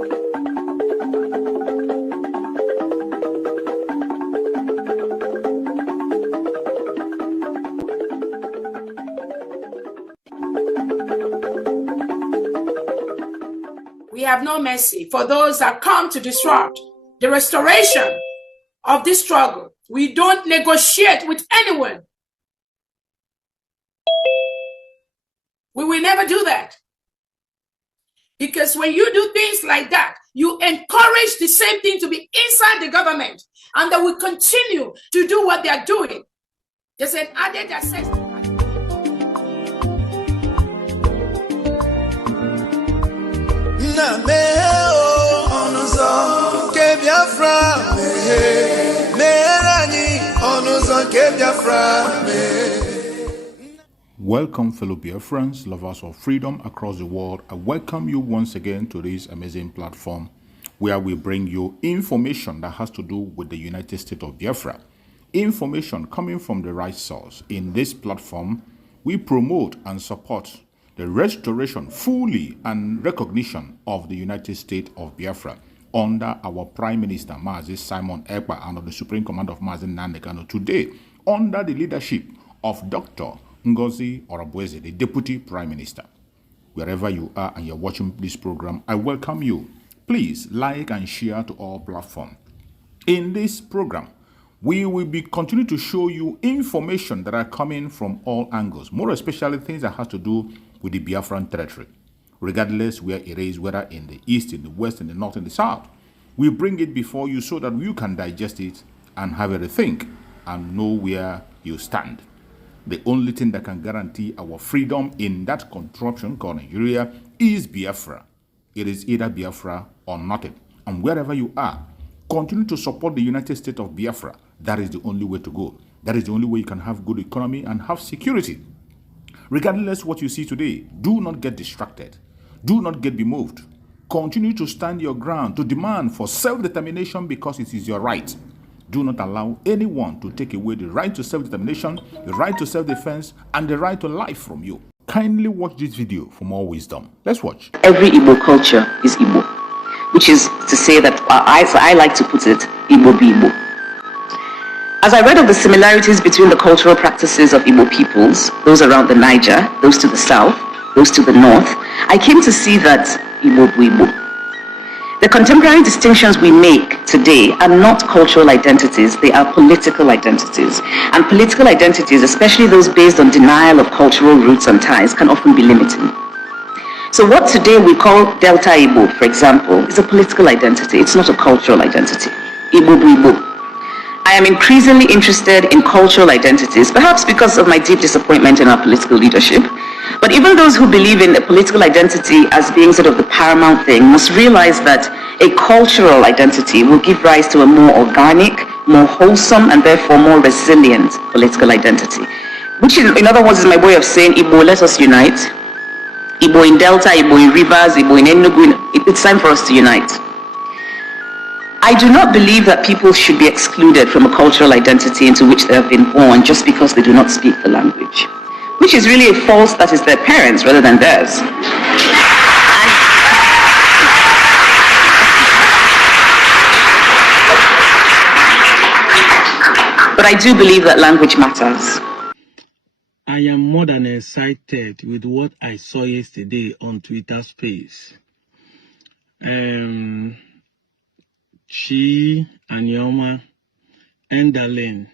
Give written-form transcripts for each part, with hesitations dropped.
We have no mercy for those that come to disrupt the restoration of this struggle. We don't negotiate with anyone. We will never do that. Because when you do things like that, you encourage the same thing to be inside the government, and they will continue to do what they are doing. There's an added access to that. Welcome, fellow Biafrans, lovers of freedom across the world. I welcome you once again to this amazing platform where we bring you information that has to do with the United States of Biafra. Information coming from the right source. In this platform, we promote and support the restoration fully and recognition of the United States of Biafra under our Prime Minister, Mazi Simon Ekpa, and of the Supreme Commander of Mazi Nnamdi Kanu. Today, under the leadership of Dr. Ngozi Orabweze, the Deputy Prime Minister. Wherever you are and you're watching this program, I welcome you. Please like and share to all platforms. In this program, we will be continue to show you information that are coming from all angles, more especially things that has to do with the Biafran territory, regardless where it is, whether in the east, in the west, in the north, in the south. We bring it before you so that you can digest it and have a rethink and know where you stand. The only thing that can guarantee our freedom in that contraption called Nigeria is Biafra. It is either Biafra or nothing. And wherever you are, continue to support the United States of Biafra. That is the only way to go. That is the only way you can have good economy and have security. Regardless what you see today, do not get distracted. Do not get bemoved. Continue to stand your ground, to demand for self-determination because it is your right. Do not allow anyone to take away the right to self-determination, the right to self-defense, and the right to life from you. Kindly watch this video for more wisdom. Let's watch. Every Igbo culture is Igbo, which is to say that, I like to put it, Igbo be Igbo. As I read of the similarities between the cultural practices of Igbo peoples, those around the Niger, those to the south, those to the north, I came to see that Igbo be Igbo. The contemporary distinctions we make today are not cultural identities, they are political identities. And political identities, especially those based on denial of cultural roots and ties, can often be limiting. So what today we call Delta Igbo, for example, is a political identity, it's not a cultural identity. Igbo bu Igbo. I am increasingly interested in cultural identities, perhaps because of my deep disappointment in our political leadership. But even those who believe in a political identity as being sort of the paramount thing must realize that a cultural identity will give rise to a more organic, more wholesome, and therefore more resilient political identity. Which, in other words, is my way of saying, Igbo, let us unite. Igbo in Delta, Igbo in Rivers, Igbo in Enugu, it's time for us to unite. I do not believe that people should be excluded from a cultural identity into which they have been born just because they do not speak the language, which is really a fault that is their parents rather than theirs. But I do believe that language matters. I am more than excited with what I saw yesterday on Twitter Space. Chi, Anyoma, and Darlene,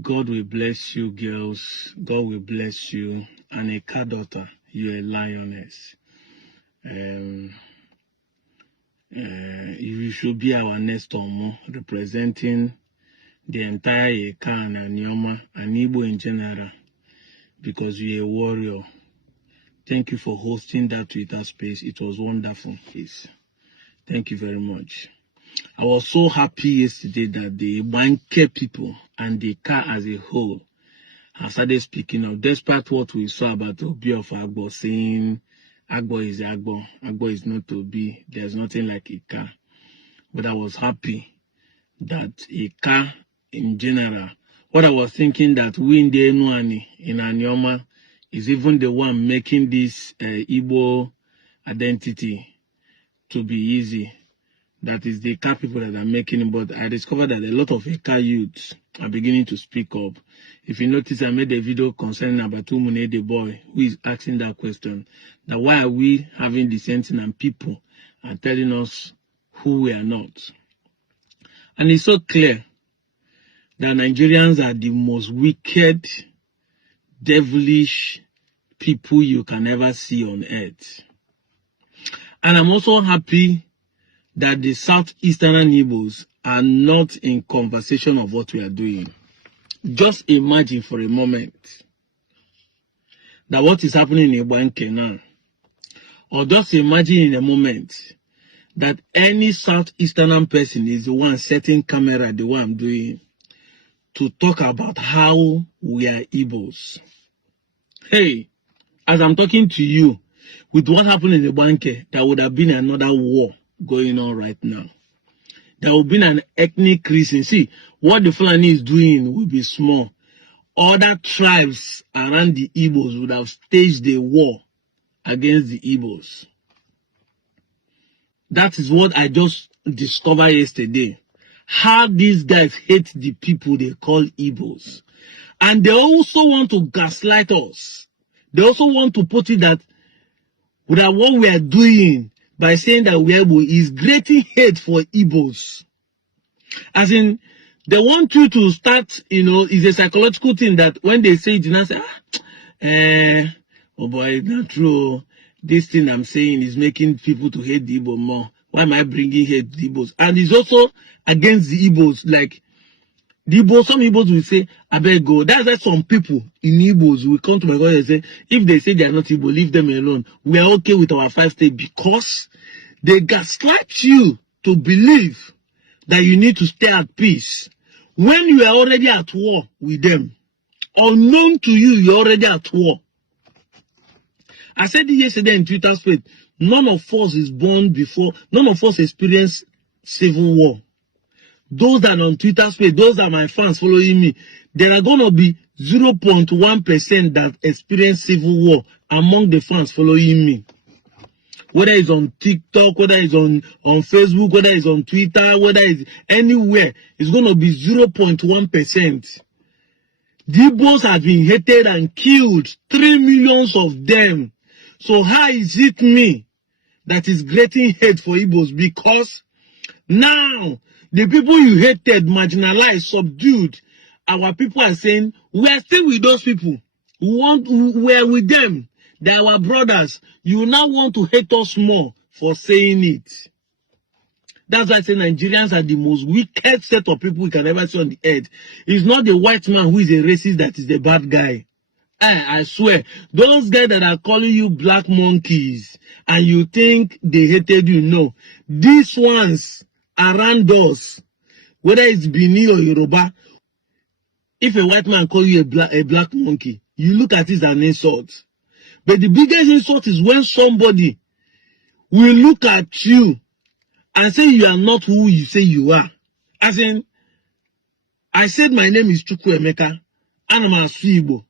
God will bless you, girls. God will bless you. And a car daughter, you're a lioness. You should be our next Omo, representing the entire Ekan and Nyoma and Igbo in general, because you're a warrior. Thank you for hosting that Twitter space. It was wonderful. Yes. Thank you very much. I was so happy yesterday that the Banke people and the car as a whole have started speaking up, despite what we saw about Obi of Agbo saying Agbo is Agbo, Agbo is not Obi, there's nothing like Ika. But I was happy that Ika in general, what I was thinking that we in the Enuani in Anyoma is even the one making this Igbo identity to be easy. That is the car people that are making it, but I discovered that a lot of car youths are beginning to speak up. If you notice, I made a video concerning about Umune, the boy, who is asking that question, that why are we having the same thing and people are telling us who we are not. And it's so clear that Nigerians are the most wicked, devilish people you can ever see on earth. And I'm also happy that the Southeastern Igbos are not in conversation of what we are doing. Just imagine for a moment that what is happening in Igbo now, or just imagine in a moment that any Southeastern person is the one setting camera, the one I'm doing, to talk about how we are Igbos. Hey, as I'm talking to you, with what happened in Igbo, there would have been another war going on right now. There will be an ethnic reason. See, what the Fulani is doing will be small. Other tribes around the Igbos would have staged a war against the Igbos. That is what I just discovered yesterday. How these guys hate the people they call Igbos. And they also want to gaslight us. They also want to put it that what we are doing by saying that we are Igbo is creating hate for Igbos. As in, they want you to start, it's a psychological thing that when they say it, you say, oh boy, it's not true. This thing I'm saying is making people to hate the Igbo more. Why am I bringing hate to the Igbos? And it's also against the Igbos. Like, the Igbos, some Igbos will say, I better go. That's why some people in Igbos will come to my God and say, if they say they are not Igbo, leave them alone. We are okay with our 5 states because they gaslight you to believe that you need to stay at peace when you are already at war with them. Unknown to you, you're already at war. I said it yesterday in Twitter space. None of us is born before, none of us experienced civil war. Those that are on Twitter space, those are my fans following me, there are going to be 0.1% that experience civil war among the fans following me. Whether it's on TikTok, whether it's on Facebook, whether it's on Twitter, whether it's anywhere, it's going to be 0.1%. The Igbos have been hated and killed, 3 million of them. So how is it me that is creating hate for Igbos? Because now, the people you hated, marginalized, subdued, our people are saying, we are still with those people. We are with them. They are our brothers. You now want to hate us more for saying it. That's why I say Nigerians are the most wicked set of people we can ever see on the earth. It's not the white man who is a racist that is the bad guy. I swear, those guys that are calling you black monkeys and you think they hated you, no. These ones around us, whether it's Bini or Yoruba, if a white man calls you a black monkey, you look at it as an insult. But the biggest insult is when somebody will look at you and say you are not who you say you are. As in, I said my name is Chukwuemeka, and I'm a Igbo.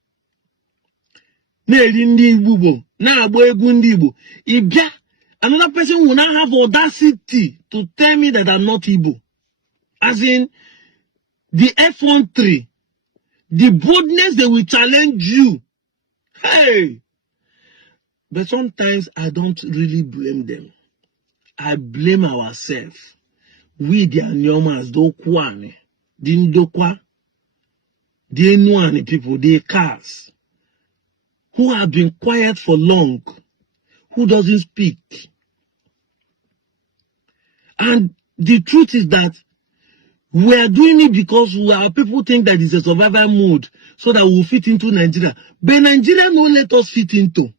Another person will not have audacity to tell me that I'm not Igbo. As in, the F13, the boldness they will challenge you. Hey! But sometimes I don't really blame them. I blame ourselves. We the Anyomas, the Kwane, the Ndokwa, the Enuani people, the Kars, who have been quiet for long, who doesn't speak. And the truth is that we are doing it because our people think that it's a survival mode so that we'll fit into Nigeria. But Nigeria won't let us fit into.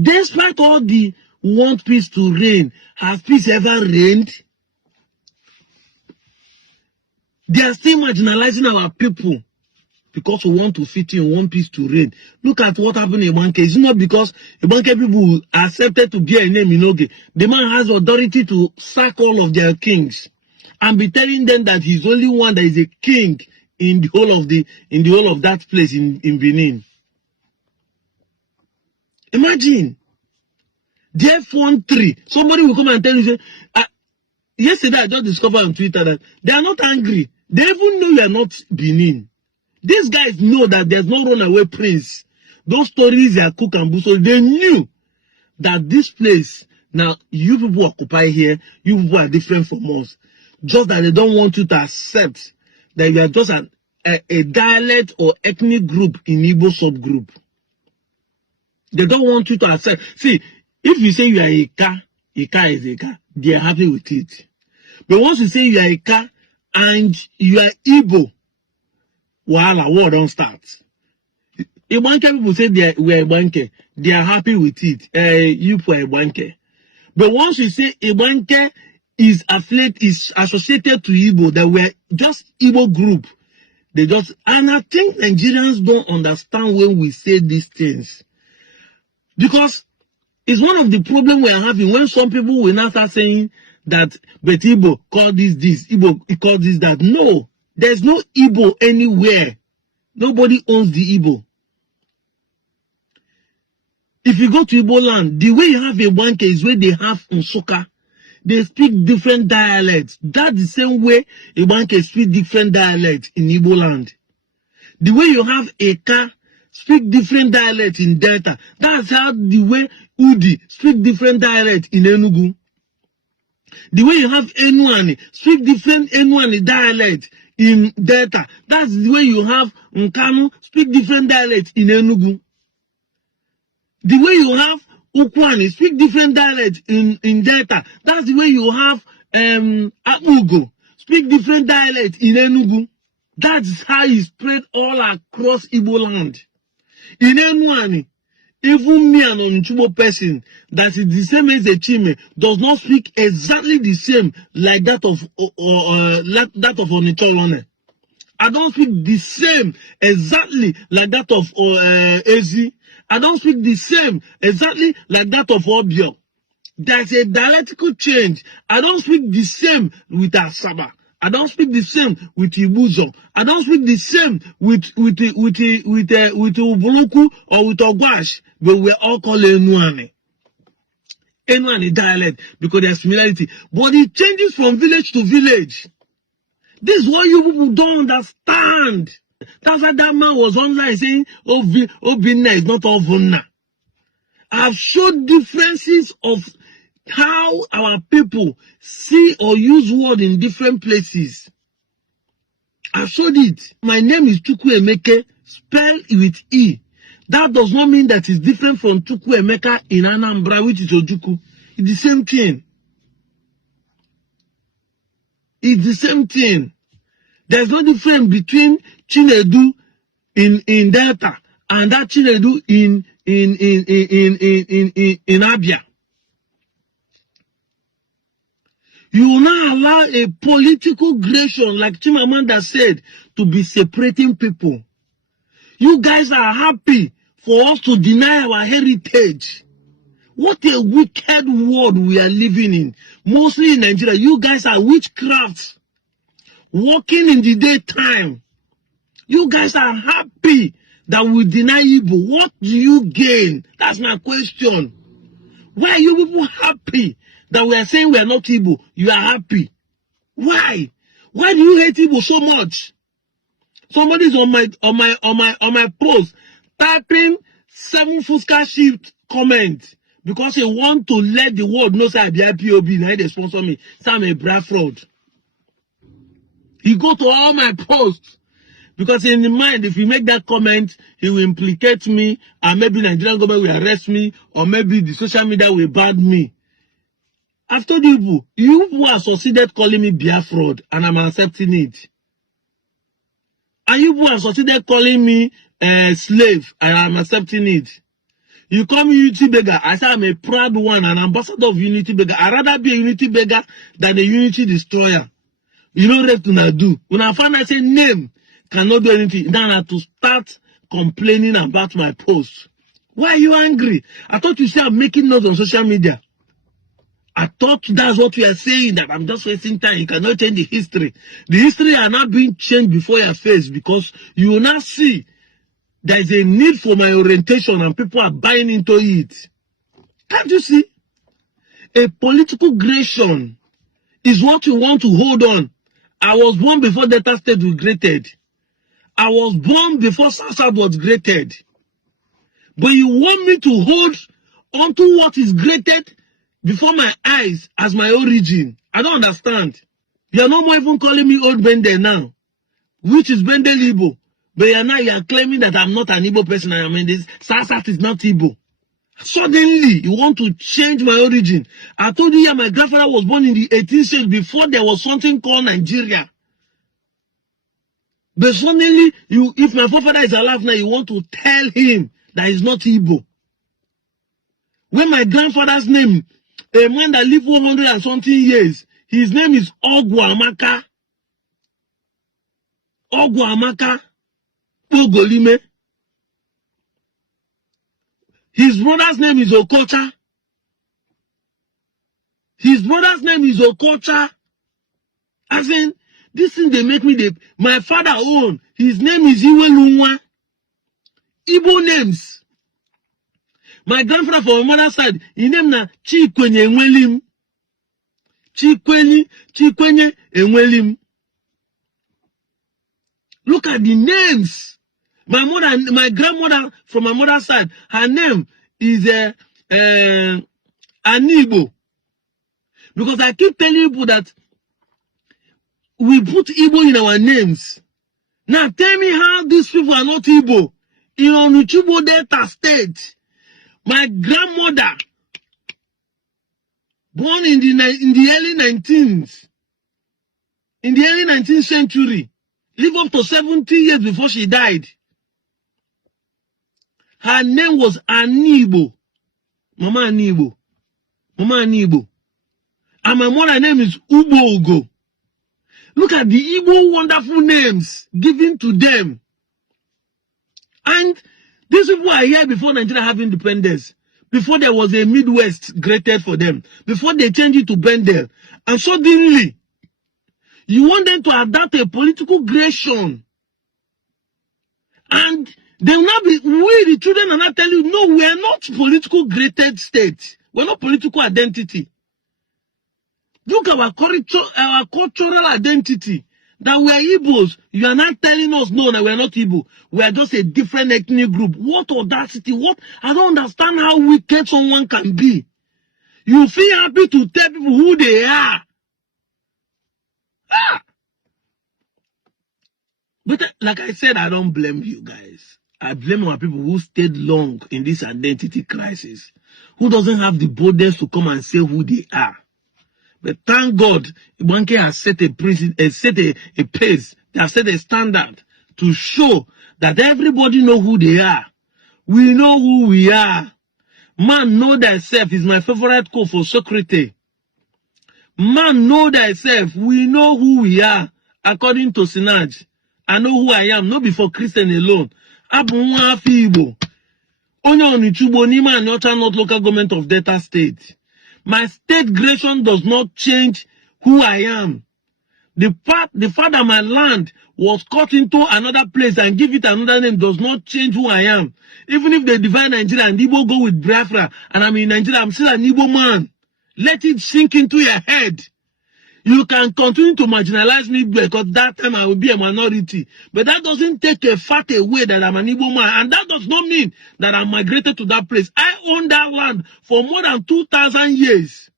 Despite all the want peace to reign, has peace ever reigned? They are still marginalizing our people because we want to fit in, want peace to reign. Look at what happened in Ibanke. It's not because Ibanke people accepted to bear a name in Oge. The man has authority to sack all of their kings and be telling them that he's only one that is a king in the whole of that place in Benin. Imagine. Their phone 3. Somebody will come and tell you, say, yesterday I just discovered on Twitter that they are not angry. They even know you are not Benin. These guys know that there's no runaway prince. Those stories are cook and boo. So they knew that this place, now you people occupy here, you people are different from us. Just that they don't want you to accept that you are just a dialect or ethnic group in Igbo subgroup. They don't want you to accept. See, if you say you are Ika is Ika, they are happy with it. But once you say you are Ika and you are Igbo, war don't start. Ibanke people say we are Ibanke, they are happy with it. You for Ibanke. But once you say Ibanke is associated to Igbo, that we're just Igbo group, they just, and I think Nigerians don't understand when we say these things. Because it's one of the problems we are having when some people will now start saying that, but Igbo call this, Igbo call this, that. No, there's no Igbo anywhere. Nobody owns the Igbo. If you go to Igbo land, the way you have a Wanke is where they have Nsukka. They speak different dialects. That's the same way a Wanke speak different dialects in Igbo land. The way you have Eka speak different dialects in Delta. That's how the way Udi speak different dialects in Enugu. The way you have Enuani speak different Enuani dialects in Delta. That's the way you have Nkanu speak different dialects in Enugu. The way you have Ukwani speak different dialects in Delta. That's the way you have Amugo speak different dialects in Enugu. That's how it spread all across Igbo land. In Enuani, even me and Onchubo person that is the same as a Chime does not speak exactly the same like that of Onicholone. I don't speak the same exactly like that of Ezi. I don't speak the same exactly like that of Obio. There's a dialectical change. I don't speak the same with Asaba. I don't speak the same with Ibuzo. I don't speak the same with Ubuluku or with Ogwash, but we're all called Enuane. Enuane dialect because there's similarity. But it changes from village to village. This is what you people don't understand. That's why that man was online saying, Obinna is not Ovunna. I've showed differences of how our people see or use word in different places. I showed it. My name is Chukwu Emeke, spelled with E. That does not mean that it's different from Chukwu Emeka in Anambra, which is Ojukwu. It's the same thing. It's the same thing. There's no difference between Chinedu in Delta and that Chinedu in Abia. You will not allow a political gradation, like Chimamanda said, to be separating people. You guys are happy for us to deny our heritage. What a wicked world we are living in. Mostly in Nigeria, you guys are witchcrafts. Working in the daytime. You guys are happy that we deny Igbo. What do you gain? That's my question. Why are you people happy that we are saying we are not Igbo? You are happy. Why? Why do you hate Igbo so much? Somebody's on my post typing 7 Fuska shift comment because he want to let the world know that I be IPOB. Now they sponsor me. So I'm a Biafran. He go to all my posts because in the mind, if he make that comment, he will implicate me, and maybe Nigerian government will arrest me, or maybe the social media will ban me. I've told you who have succeeded calling me Biafra, and I'm accepting it. And you who have succeeded calling me slave, and I'm accepting it. You call me unity beggar. I say I'm a proud one, an ambassador of unity beggar. I'd rather be a unity beggar than a unity destroyer. You know what to do. When I find I say name cannot do anything, then I have to start complaining about my post. Why are you angry? I thought you said I'm making notes on social media. I thought that's what you are saying, that I'm just wasting time. You cannot change the history. The history are not being changed before your face because you will not see there is a need for my orientation and people are buying into it. Can't you see? a political gradation is what you want to hold on. I was born before Delta State was created. I was born before South was created. But you want me to hold onto what is created before my eyes as my origin. I don't understand. You are no more even calling me old Bende now, which is Bende Igbo. But you are claiming that I'm not an Igbo person. I mean, this Sasat is not Igbo. Suddenly, you want to change my origin. I told you, my grandfather was born in the 18th century before there was something called Nigeria. But suddenly, if my forefather is alive now, you want to tell him that he's not Igbo. When my grandfather's name, a man that lived 100 and something years, his name is Ogwamaka. Ogwamaka Ogolime. His brother's name is Okocha. His brother's name is Okocha. I said, this thing they make me, my father own, his name is Iwelunwa. Igbo names. My grandfather from my mother's side, his name na Chikwenye Enwelim. Chikwenye Enwelim. Look at the names. My grandmother from my mother's side, her name is Igbo. Because I keep telling people that we put Igbo in our names. Now tell me how these people are not Igbo. In Onitshibo Delta State, my grandmother, born in the early 19th century, lived up to 70 years before she died. Her name was Anibo. Mama Anibo. Mama Anibo. And my mother's name is Ubo Ugo. Look at the Igbo wonderful names given to them. And these people are here before Nigeria have independence. Before there was a Midwest created for them. Before they changed it to Bendel. And suddenly, you want them to adopt a political gradation. And they will not be, we the children are not telling you, no, we are not political graded state. We're not political identity. Look at our cultural identity. That we are Igbos. You are not telling us, no, that we are not Igbo. We are just a different ethnic group. What audacity? What? I don't understand how wicked someone can be. You feel happy to tell people who they are. Ah! But like I said, I don't blame you guys. I blame our people who stayed long in this identity crisis. Who doesn't have the boldness to come and say who they are. But thank God, Ibanke has set a pace, they have set a standard to show that everybody know who they are. We know who we are. Man, know thyself is my favorite quote for Socrates. Man, know thyself. We know who we are. According to Sinaj, I know who I am, not before Christian alone. Abu Igbo. Onye Onitshibo Nima and North local government of Delta State. My state gradation does not change who I am. The fact that my land was cut into another place and give it another name does not change who I am. Even if they divide Nigeria and Igbo go with Biafra and I'm in Nigeria, I'm still an Igbo man. Let it sink into your head. You can continue to marginalize me because that time I will be a minority. But that doesn't take a fact away that I'm an Igbo man. And that does not mean that I migrated to that place. I own that land for more than 2,000 years.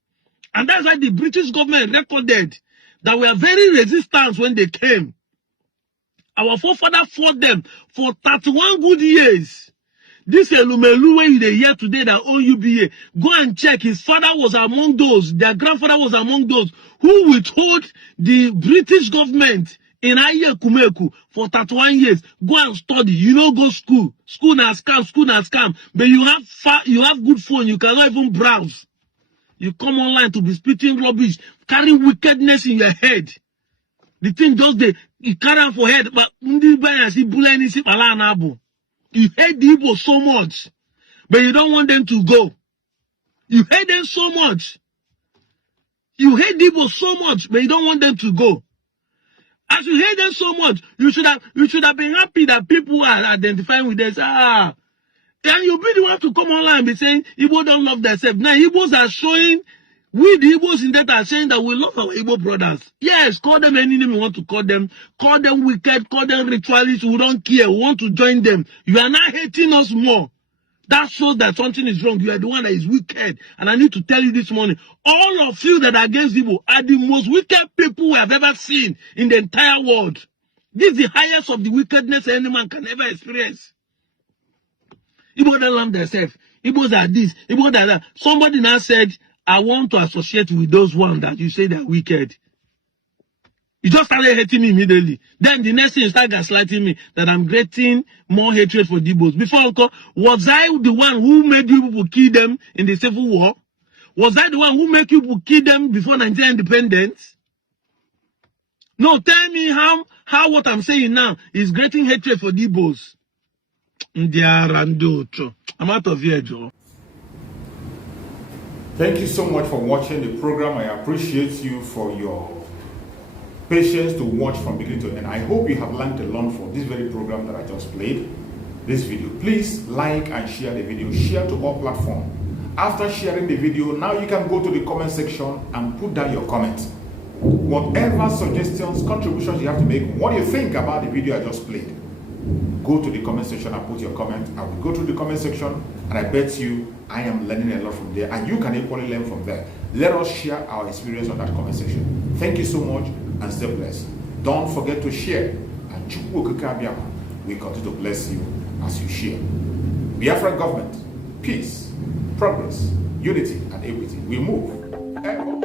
And that's why the British government recorded that we are very resistant when they came. Our forefathers fought them for 31 good years. This Elumelu where they hear today that own UBA, go and check. His father was among those, their grandfather was among those who withhold the British government in Aye Kumeku for 31 years. Go and study. You know, go school. School na scam. But you have good phone. You cannot even browse. You come online to be spitting rubbish, carrying wickedness in your head. The thing just you carry on for head, but you hate the Igbo so much, but you don't want them to go. You hate them so much. You hate the Igbo so much, but you don't want them to go. As you hate them so much, you should have been happy that people are identifying with this. Then you'll be the one to come online and be saying Igbo don't love themselves. Now Igbos are showing We, the Igbos in that, are saying that we love our Igbo brothers. Yes, call them any name you want to call them. Call them wicked, call them ritualists. We don't care. We want to join them. You are not hating us more. That shows that something is wrong. You are the one that is wicked. And I need to tell you this morning, all of you that are against Igbo are the most wicked people we have ever seen in the entire world. This is the highest of the wickedness any man can ever experience. Igbo don't love themselves. Igbos are this, Igbos are that. Somebody now said, I want to associate with those ones that you say they're wicked. You just started hating me immediately. Then the next thing you start gaslighting me that I'm getting more hatred for the Igbos. Before, Uncle, was I the one who made you people kill them in the Civil War? Was I the one who made you people kill them before Nigerian independence? No, tell me how what I'm saying now is creating hatred for the Igbos. I'm out of here, Joe. Thank you so much for watching the program. I appreciate you for your patience to watch from beginning to end. I hope you have learned a lot from this very program that I just played, this video. Please like and share the video. Share to all platforms. After sharing the video, now you can go to the comment section and put down your comments. Whatever suggestions, contributions you have to make, what do you think about the video I just played? Go to the comment section and put your comment. I will go through the comment section and I bet you I am learning a lot from there and you can equally learn from there. Let us share our experience on that comment section. Thank you so much and stay blessed. Don't forget to share and we continue to bless you as you share. Biafra government, peace, progress, unity and equity. We move.